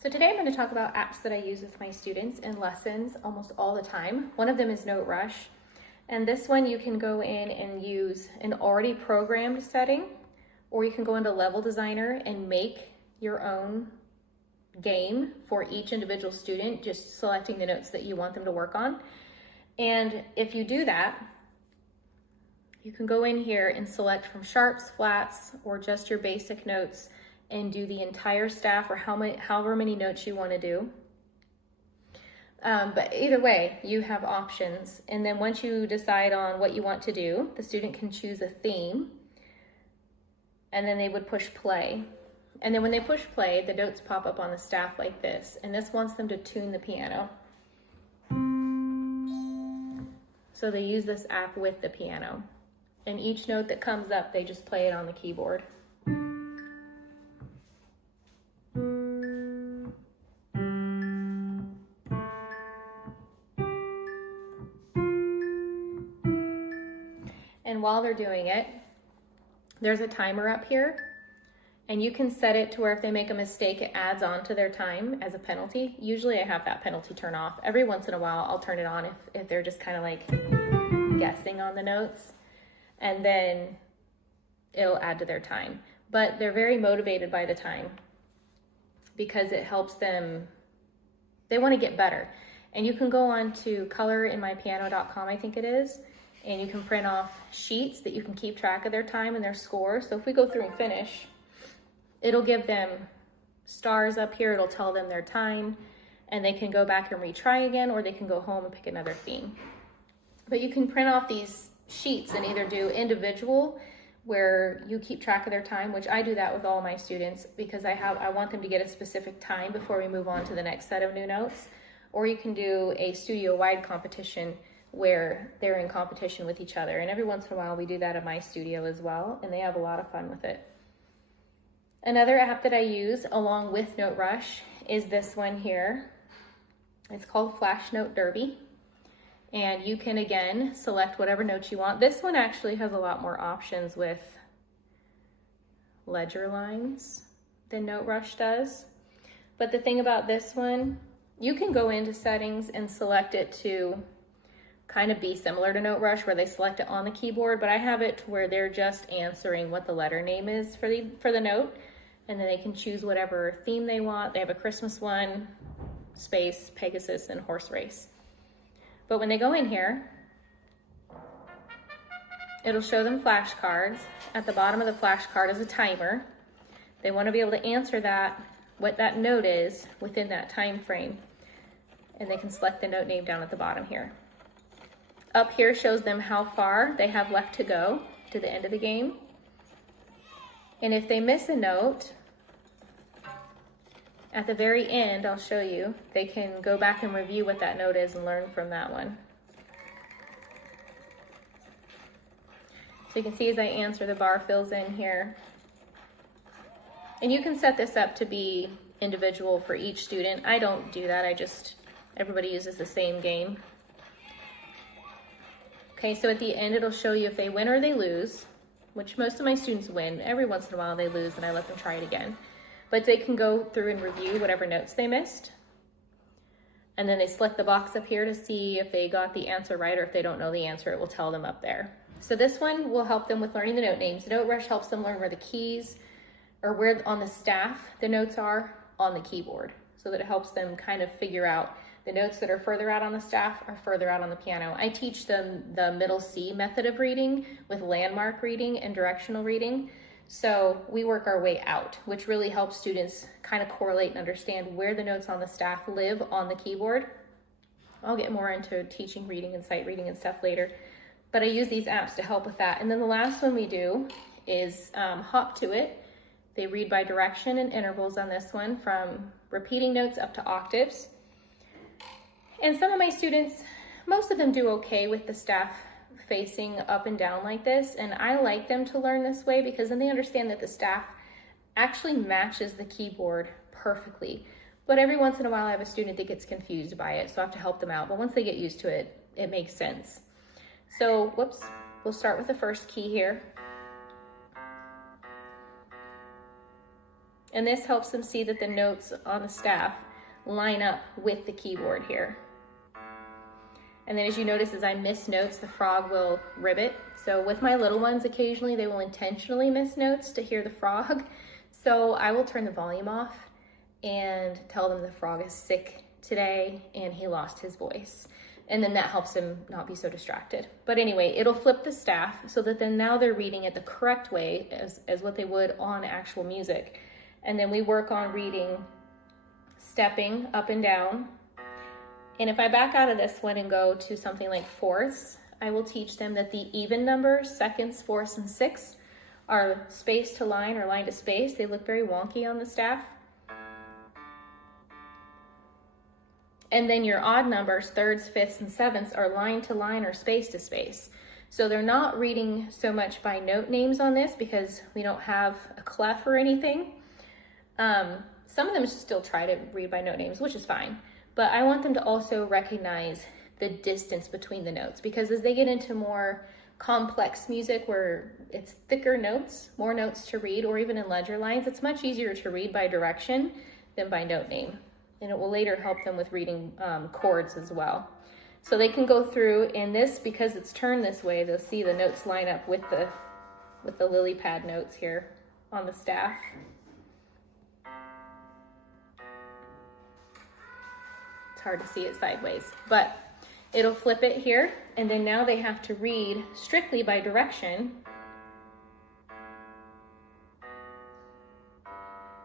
So today I'm going to talk about apps that I use with my students in lessons almost all the time. One of them is NoteRush. And this one you can go in and use an already programmed setting, or you can go into Level Designer and make your own game for each individual student, just selecting the notes that you want them to work on. And if you do that, you can go in here and select from sharps, flats, or just your basic notes and do the entire staff or however many notes you want to do. But either way, you have options. And then once you decide on what you want to do, the student can choose a theme, and then they would push play. And then when they push play, the notes pop up on the staff like this. And this wants them to tune the piano. So they use this app with the piano. And each note that comes up, they just play it on the keyboard. And while they're doing it, there's a timer up here, and you can set it to where if they make a mistake, it adds on to their time as a penalty. Usually I have that penalty turn off. Every once in a while, I'll turn it on if they're just kind of like guessing on the notes, and then it'll add to their time. But they're very motivated by the time because it helps them, they want to get better. And you can go on to colorinmypiano.com, I think it is, and you can print off sheets that you can keep track of their time and their score. So if we go through and finish, it'll give them stars up here. It'll tell them their time, and they can go back and retry again, or they can go home and pick another theme. But you can print off these sheets and either do individual, where you keep track of their time, which I do that with all my students because I want them to get a specific time before we move on to the next set of new notes. Or you can do a studio-wide competition where they're in competition with each other. And every once in a while we do that at my studio as well, and they have a lot of fun with it. Another app that I use along with NoteRush is this one here. It's called Flash Note Derby. And you can, again, select whatever notes you want. This one actually has a lot more options with ledger lines than NoteRush does. But the thing about this one, you can go into settings and select it to kind of be similar to NoteRush, where they select it on the keyboard, but I have it to where they're just answering what the letter name is for the note, and then they can choose whatever theme they want. They have a Christmas one, space, Pegasus, and horse race. But when they go in here, it'll show them flashcards. At the bottom of the flashcard is a timer. They want to be able to answer that, what that note is within that time frame, and they can select the note name down at the bottom here. Up here shows them how far they have left to go to the end of the game. And if they miss a note, at the very end, I'll show you, they can go back and review what that note is and learn from that one. So you can see as I answer, the bar fills in here. And you can set this up to be individual for each student. I don't do that, everybody uses the same game. Okay, so at the end, it'll show you if they win or they lose, which most of my students win. Every once in a while they lose and I let them try it again. But they can go through and review whatever notes they missed. And then they select the box up here to see if they got the answer right, or if they don't know the answer, it will tell them up there. So this one will help them with learning the note names. NoteRush helps them learn where the keys, or where on the staff the notes are on the keyboard, so that it helps them kind of figure out the notes that are further out on the staff are further out on the piano. I teach them the middle C method of reading with landmark reading and directional reading. So we work our way out, which really helps students kind of correlate and understand where the notes on the staff live on the keyboard. I'll get more into teaching reading and sight reading and stuff later, but I use these apps to help with that. And then the last one we do is Hop2it. They read by direction and intervals on this one, from repeating notes up to octaves. And some of my students, most of them do okay with the staff facing up and down like this, and I like them to learn this way because then they understand that the staff actually matches the keyboard perfectly. But every once in a while I have a student that gets confused by it, so I have to help them out. But once they get used to it, it makes sense. So, we'll start with the first key here. And this helps them see that the notes on the staff line up with the keyboard here. And then as you notice, as I miss notes, the frog will ribbit. So with my little ones, occasionally they will intentionally miss notes to hear the frog. So I will turn the volume off and tell them the frog is sick today and he lost his voice. And then that helps him not be so distracted. But anyway, it'll flip the staff so that then now they're reading it the correct way as what they would on actual music. And then we work on reading, stepping up and down. And if I back out of this one and go to something like fourths, I will teach them that the even numbers, seconds, fourths, and sixths, are space to line or line to space. They look very wonky on the staff. And then your odd numbers, thirds, fifths, and sevenths, are line to line or space to space. So they're not reading so much by note names on this because we don't have a clef or anything. Some of them still try to read by note names, which is fine. But I want them to also recognize the distance between the notes, because as they get into more complex music where it's thicker notes, more notes to read, or even in ledger lines, it's much easier to read by direction than by note name. And it will later help them with reading chords as well. So they can go through in this, because it's turned this way, they'll see the notes line up with the lily pad notes here on the staff. It's hard to see it sideways, but it'll flip it here, and then now they have to read strictly by direction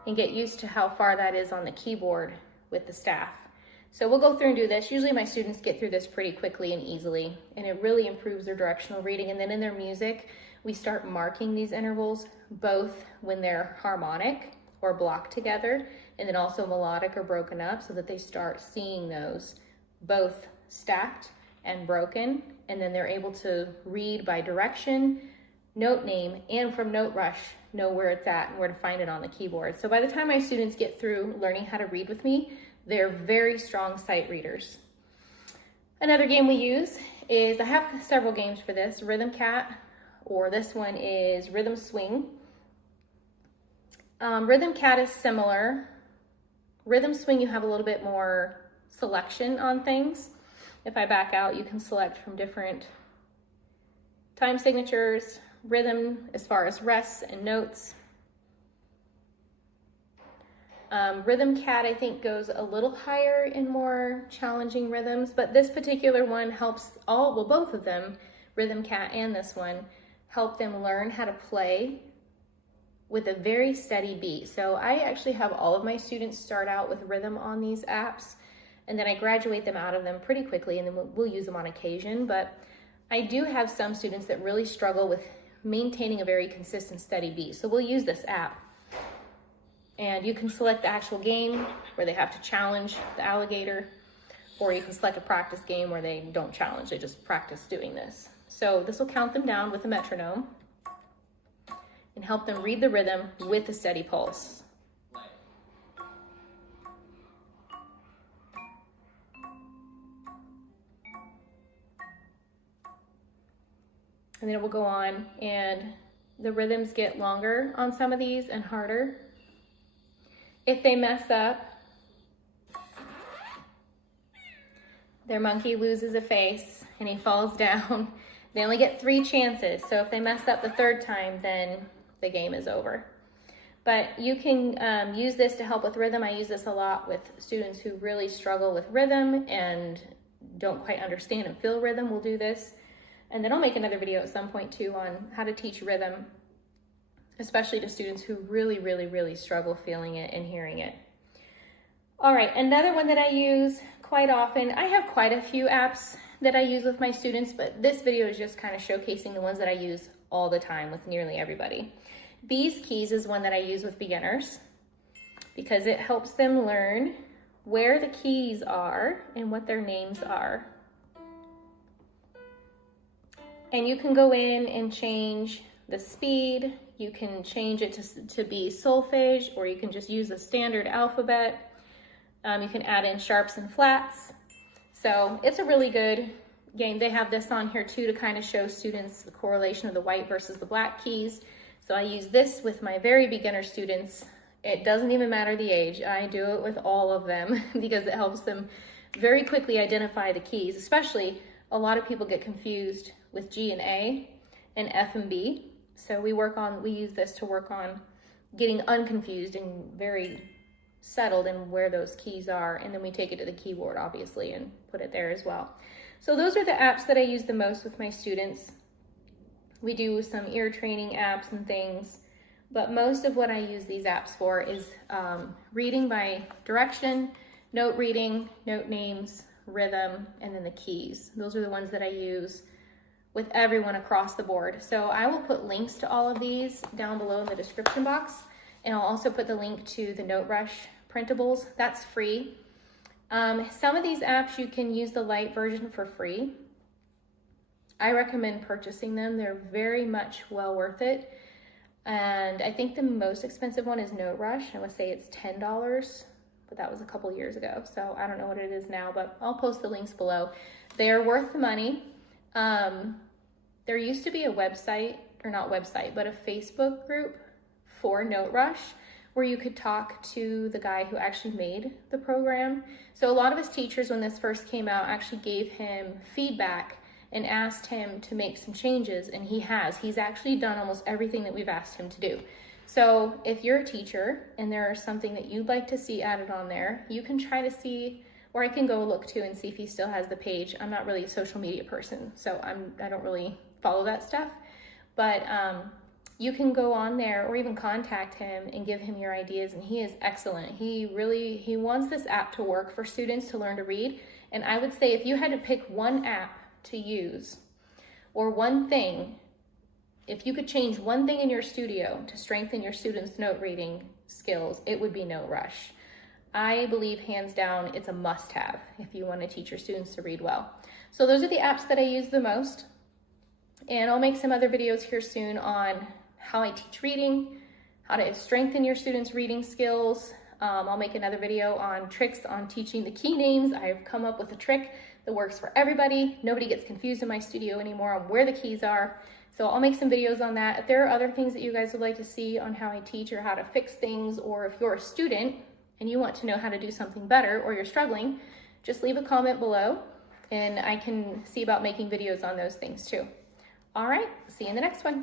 and get used to how far that is on the keyboard with the staff. So we'll go through and do this. Usually my students get through this pretty quickly and easily, and it really improves their directional reading. And then in their music, we start marking these intervals, both when they're harmonic or blocked together, and then also melodic or broken up, so that they start seeing those both stacked and broken, and then they're able to read by direction, note name, and from Note Rush know where it's at and where to find it on the keyboard. So by the time my students get through learning how to read with me, they're very strong sight readers. Another game we use is, I have several games for this, Rhythm Cat, or this one is Rhythm Swing. Rhythm Cat is similar. Rhythm Swing, you have a little bit more selection on things. If I back out, you can select from different time signatures, rhythm as far as rests and notes. Rhythm Cat, I think, goes a little higher in more challenging rhythms, but this particular one helps both of them, Rhythm Cat and this one, help them learn how to play with a very steady beat. So I actually have all of my students start out with rhythm on these apps, and then I graduate them out of them pretty quickly, and then we'll use them on occasion. But I do have some students that really struggle with maintaining a very consistent, steady beat. So we'll use this app. And you can select the actual game where they have to challenge the alligator, or you can select a practice game where they don't challenge, they just practice doing this. So this will count them down with a metronome and help them read the rhythm with a steady pulse. And then it will go on, and the rhythms get longer on some of these and harder. If they mess up, their monkey loses a face and he falls down. They only get 3 chances. So if they mess up the 3rd time, then the game is over. But you can use this to help with rhythm. I use this a lot with students who really struggle with rhythm and don't quite understand and feel rhythm. We'll do this. And then I'll make another video at some point too on how to teach rhythm, especially to students who really, really, really struggle feeling it and hearing it. All right, another one that I use quite often, I have quite a few apps that I use with my students, but this video is just kind of showcasing the ones that I use all the time with nearly everybody. Bees Keys is one that I use with beginners because it helps them learn where the keys are and what their names are. And you can go in and change the speed. You can change it to be solfege, or you can just use a standard alphabet. You can add in sharps and flats. So it's a really good game. They have this on here too to kind of show students the correlation of the white versus the black keys. So I use this with my very beginner students It doesn't even matter the age. I do it with all of them because it helps them very quickly identify the keys. Especially, a lot of people get confused with G and A and F and B. So we use this to work on getting unconfused and very settled in where those keys are. And then we take it to the keyboard, obviously, and put it there as well. So those are the apps that I use the most with my students. We do some ear training apps and things, but most of what I use these apps for is reading by direction, note reading, note names, rhythm, and then the keys. Those are the ones that I use with everyone across the board. So I will put links to all of these down below in the description box, and I'll also put the link to the NoteRush printables. That's free. Some of these apps you can use the light version for free. I recommend purchasing them. They're very much well worth it. And I think the most expensive one is NoteRush. I would say it's $10, but that was a couple years ago. So I don't know what it is now, but I'll post the links below. They are worth the money. There used to be a website, or not website, but a Facebook group for NoteRush where you could talk to the guy who actually made the program. So a lot of his teachers, when this first came out, actually gave him feedback and asked him to make some changes, and he has. He's actually done almost everything that we've asked him to do. So if you're a teacher and there's something that you'd like to see added on there, you can try to see, or I can go look too and see if he still has the page. I'm not really a social media person, so I don't really follow that stuff. But you can go on there or even contact him and give him your ideas, and he is excellent. He wants this app to work for students to learn to read. And I would say if you had to pick one app to use, or one thing, if you could change one thing in your studio to strengthen your students' note reading skills, it would be NoteRush. I believe hands down it's a must-have if you want to teach your students to read well. So those are the apps that I use the most, and I'll make some other videos here soon on how I teach reading, how to strengthen your students' reading skills. I'll make another video on tricks on teaching the key names. I've come up with a trick that works for everybody. Nobody gets confused in my studio anymore on where the keys are. So I'll make some videos on that. If there are other things that you guys would like to see on how I teach or how to fix things, or if you're a student and you want to know how to do something better or you're struggling, just leave a comment below and I can see about making videos on those things too. All right, see you in the next one.